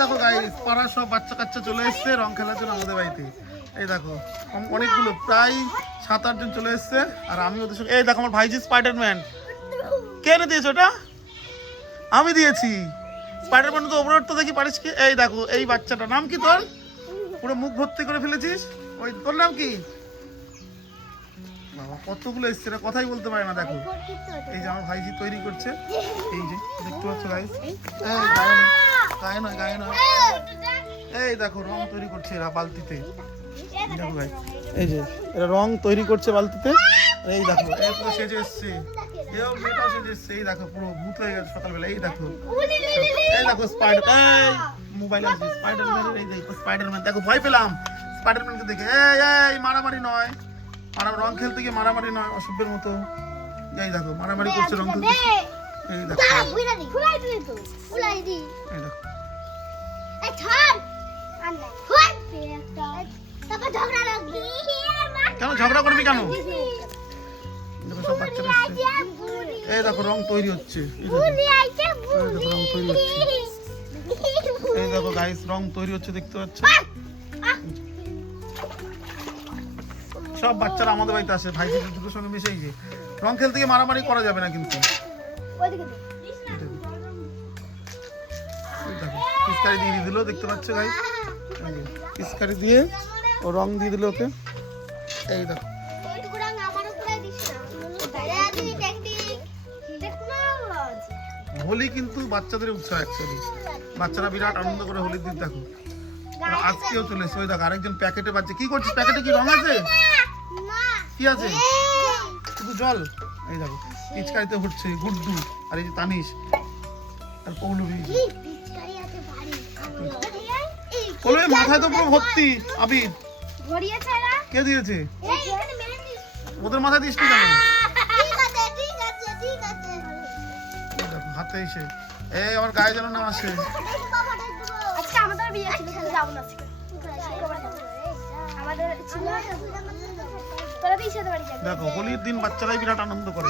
দেখো গাইস, পাড়ার সব বাচ্চা কাচ্চা চলে এসছে রং খেলার জন্য আমাদের বাড়িতে। এই দেখো অনেকগুলো, প্রায় 7-8 জন চলে এসছে। আর আমি ওদের সঙ্গে, এই দেখো আমার ভাইজি স্পাইডারম্যান। কে এনে দিয়েছো ওটা? আমি দিয়েছি। স্পাইডারম্যান তো ওপরে উঠতে দেখি পারিস কি? এই দেখো এই বাচ্চাটা, নাম কি তোর? পুরো মুখ ভর্তি করে ফেলেছিস। ওই তোর নাম কি? বাবা কতগুলো এসছে, না কথাই বলতে পারে না। দেখো এই যে আমার ভাইজি তৈরি করছে, এই যে দেখতে পাচ্ছ গাইস। এই গায়ে না। এই দেখো রং তৈরি করছে এরা বালতিতে। দেখো ভাই, এই যে এরা রং তৈরি করছে বালতিতে। এই দেখো এই পুরো সেজে এসছে, এও মেয়েটাও সেজে এসছে। এই দেখো পুরো ভূত হয়ে গেছে সকালবেলা। এই দেখো স্পাইডার, এই মোবাইল আছে স্পাইডারম্যান। এই দেখো স্পাইডারম্যান, দেখো ভয় পেলাম স্পাইডারম্যানকে দেখে। এই মারামারি নয়, রং খেলতে গিয়ে মারামারি নয় অসভ্যের মতো। এই দেখো মারামারি করছে রং খেলতে। এই দেখো কেন ঝগড়া করবি কেন? সব বাচ্চারা এসছে। এই দেখো রং তৈরি হচ্ছে, রং তৈরি হচ্ছে। এই দেখো গাইস রং তৈরি হচ্ছে, দেখতে পাচ্ছ? সব বাচ্চারা আমাদের বাড়িতে আসে ভাই দুটোর সঙ্গে মিশে। যে রং খেলতে গিয়ে মারামারি করা যাবে না কিন্তু। পিচকারি দিয়ে দিল, দেখতে পাচ্ছ গাইস? পিচকারি দিয়ে ও রং দিয়ে দিল ওকে। এই দেখো হোলি কিন্তু বাচ্চাদের উৎসব অ্যাকচুয়ালি। বাচ্চারা বিরাট আনন্দ করে হোলির দিন। দেখো আজকেও চলে এসে। ওই দেখো আরেকজন প্যাকেটে বাজছে। কি করছিস? প্যাকেটে কি রং আছে? কি আছে? শুধু জল। এই দেখো পিচকারিতে হচ্ছে গুড্ডু, আর এই যে তানিশ আর পৌলভী। পৌলভী মাথায় তো পুরো ভর্তি আবির। কে দিয়েছে? ওদের মাথায় দিস কি কেন? দেখো হাতে এসে এই আমার গায়ে যেন না আসে। দেখো হোলির দিন বাচ্চারাই বিরাট আনন্দ করে।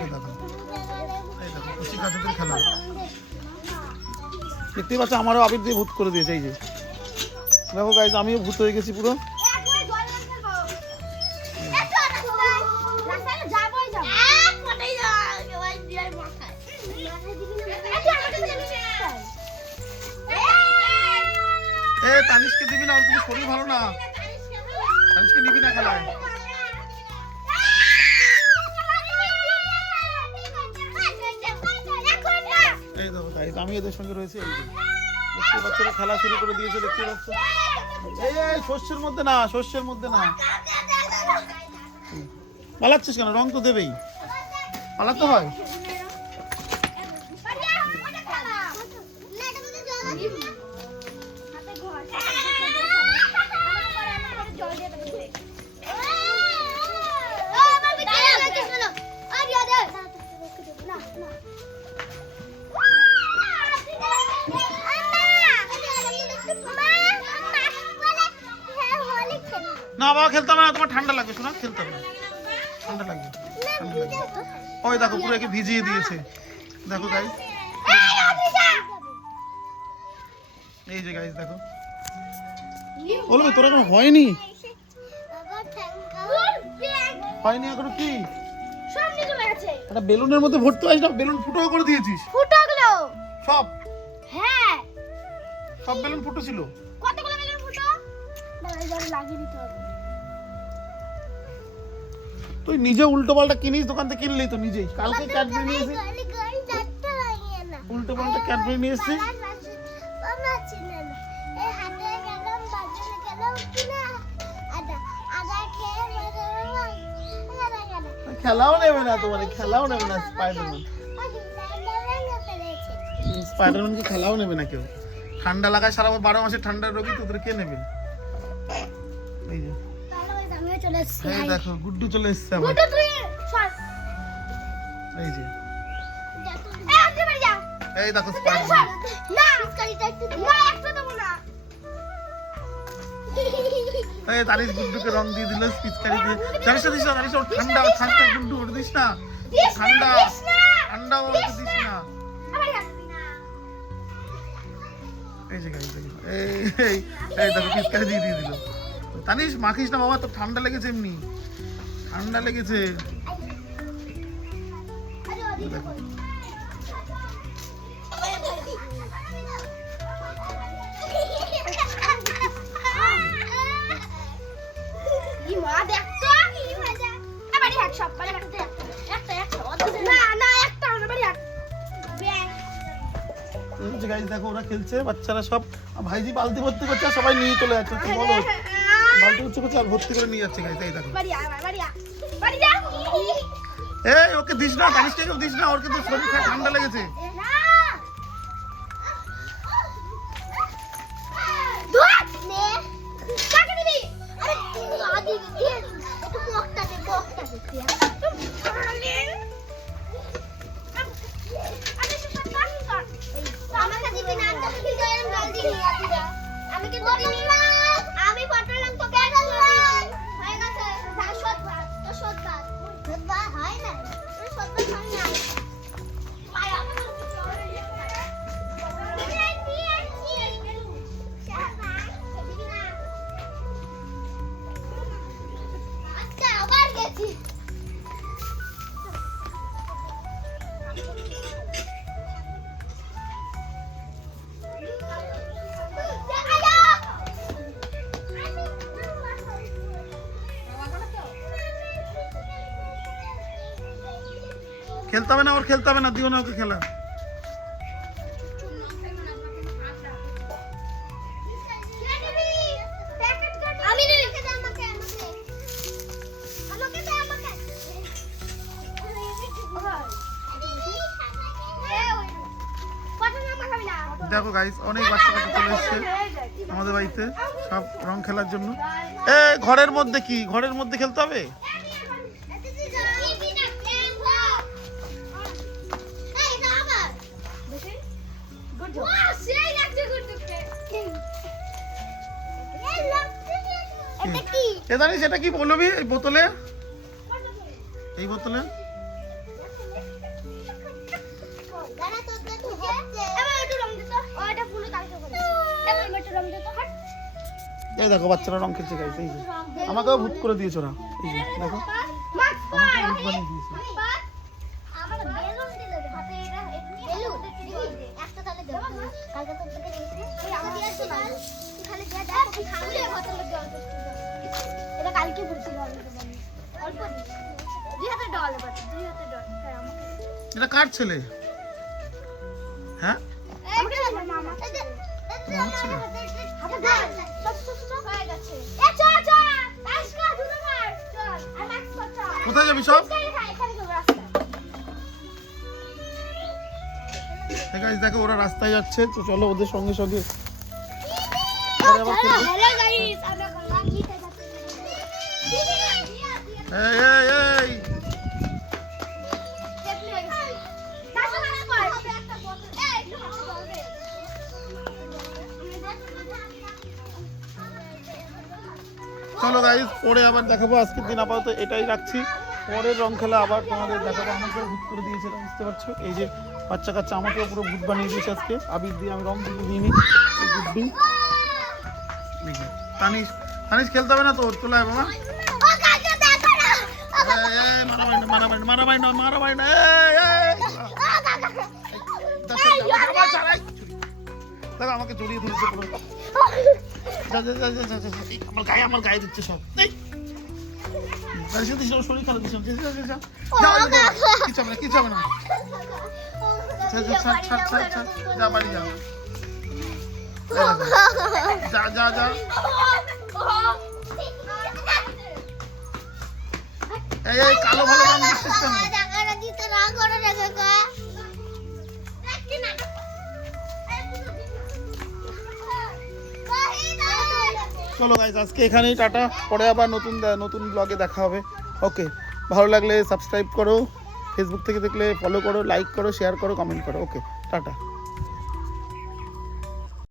এই দেখো খুশি কাজের খেলা দেখতেই পাচ্ছ। আমারও আবির দিয়ে ভূত করে দিয়েছে। এই যে দেখো গাইজ, আমিও ভূত হয়ে গেছি পুরো। তানিশকে দিবি না, ওর কিন্তু শরীর ভালো না। তানিশকে নিবি না খেলায়। এই দেখো গাইস, আমি এদের সঙ্গে রয়েছে। এই যে দেখতে পাচ্ছ খেলা শুরু করে দিয়েছে, দেখতে পাচ্ছ? এই শস্যের মধ্যে না, শস্যের মধ্যে না। পালাচ্ছিস কেন? রং তো দেবেই, পালাতে হয়। না বাবা খেলতে হবে না, তোমার ঠান্ডা লাগবে। শোনা খেলতে হবে না, ঠান্ডা লাগবে। ওই দেখো পুরো একে ভিজিয়ে দিয়েছে। দেখো গাইস, এই যে গাইস দেখো। বলবে তোরা কোনো হয়নি এখনো? কি একটা বেলুনের মধ্যে ভর্তি হয়েছে, বেলুন ফুটো করে দিয়েছিস? ফুটো গেলো সব? হ্যাঁ সব বেলুন ফুটো ছিল। কতগুলো বেলুন ফুটো? দাঁড়া লাগিয়ে দিতে হবে। তুই নিজে উল্টো পাল্টা কিনিস, দোকান থেকে কিনলেই তো নিজেই। কালকে ক্যাডবেরি নিয়ে এসে উল্টো পাল্টা ক্যাডবেরি নিয়ে এসে খেলাও নেবে না, তোমার খেলাও নেবে না। স্পাইডারম্যান কি খেলাও নেবে না কেউ? ঠান্ডা লাগায় সারা 12 মাসে ঠান্ডার রোগী, তোদের কে নেবে? এই যে এই দেখো গুড্ডু চলে এসেছে আবার। এই যে এই দেখো স্পাইডারম্যান। এই তারিস গুড্ডুকে রং দিয়ে দিল পিচকারি দিয়ে। জানিস না, দিস না, জানিস ওর ঠান্ডা, ঠান্ডা গুড্ডু ওর দিস না, ঠান্ডা ঠান্ডা ওর দিস না। এই যে গাইস দেখো, এই দেখো পিচকারি দিয়ে দিল। তানিশ মাখিস না বাবা, তো ঠান্ডা লেগেছে, এমনি ঠান্ডা লেগেছে। দেখো গাইস দেখো ওরা খেলছে বাচ্চারা সব, ভাইজি বালতি ভর্তি করছে আর সবাই নিয়ে চলে যাচ্ছে। কি বলো, বালতি ভর্তি করছে আর ভর্তি করে নিয়ে যাচ্ছে গাইস। এই দেখো এই ওকে দিস না, তানিশকে দিস না, ওর কিন্তু শরীর খারাপ, ঠান্ডা লেগেছে। খেলতে হবে না, ওর খেলতে হবে না, দিও না ওকে খেলা। দেখো গাইস অনেক বাচ্চা কাচ্চা চলে এসছে আমাদের বাড়িতে সব রং খেলার জন্য। ঘরের মধ্যে কি, ঘরের মধ্যে খেলতে হবে? জানিস এটা কি বলবি? এই বোতলে, এই বোতলে এই দেখো বাচ্চারা রং খেলছে গাইস। এই যে আমাকেও ভূত করে দিয়েছ ওরা, এই যে দেখো আমাকে ভূত বানিয়ে দিয়েছে। এটা কার ছেলে? হ্যাঁ কোথায় যাবি সব? দেখো ওরা রাস্তায় যাচ্ছে, তো চলো ওদের সঙ্গে সঙ্গে চলো গাইস পরে আবার দেখাবো। আজকের দিন আপাতত এটাই রাখছি, পরের রং খেলা আবার তোমাদের দেখাবো। আমাকেও ভূত করে দিয়েছে, বুঝতে পারছো? এই যে বাচ্চা কাচ্চা আমাকেও পুরো ভূত বানিয়ে দিয়েছে আজকে। আবির দিয়ে আমি রং দিয়ে দিইনি, বুদ্ধি। তানিশ তানিশ খেলতে হবে না তো, চলে আয় বাবা। মারামারি না, মারামারি না। দেখো আমাকে জড়িয়ে ধরেছে পুরো। আমার গায়ে দিচ্ছে সব। শরীর খারাপ দিচ্ছে, কিছু হবে না, কিছু হবে না। যা বাড়ি যা, যা যা যা। এই কালো ভালো রং দিচ্ছিস কেন? চলো গাইস আজকে এখানেই টাটা, পরে আবার নতুন ব্লগে দেখা হবে। ওকে, ভালো লাগলে সাবস্ক্রাইব করো, ফেসবুক থেকে দেখলে ফলো করো, লাইক করো, শেয়ার করো, কমেন্ট করো। ওকে টাটা।